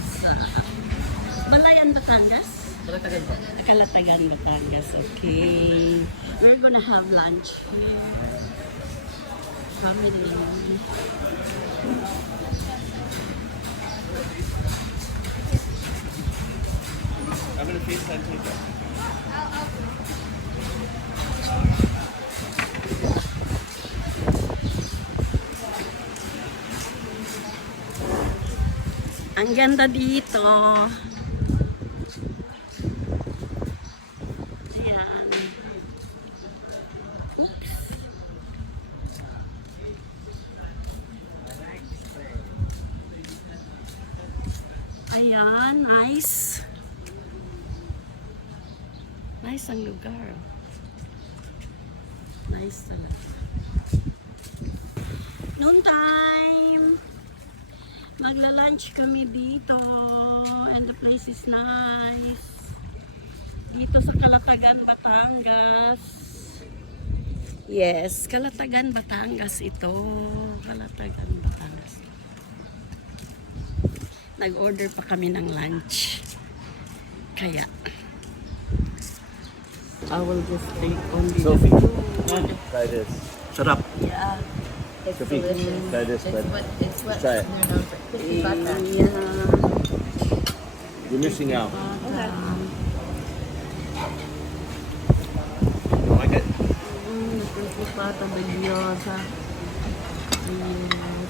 sa Balayan, Batangas. Kalatagan po. Kalatagan, Batangas. Okay. We're gonna have lunch here. Family. I'm gonna FaceTime take Ang ganda dito. Ayan. Oops. Ayan, nice. Nice ang lugar. Nice talaga. Noon time. Magla-lunch kami dito and the place is nice. Dito sa Kalatagan, Batangas. Yes, Kalatagan, Batangas ito. Kalatagan, Batangas. Nag-order pa kami ng lunch. Kaya I will just take only Sophie. the food. Try this. Shut up. Yeah. It's Sophie, delicious. try this, bud. It's what Try it. they're known for. Crispy pata. Yeah. You're missing out. Okay. You like it? Crispy pata, deliciosa. Yes.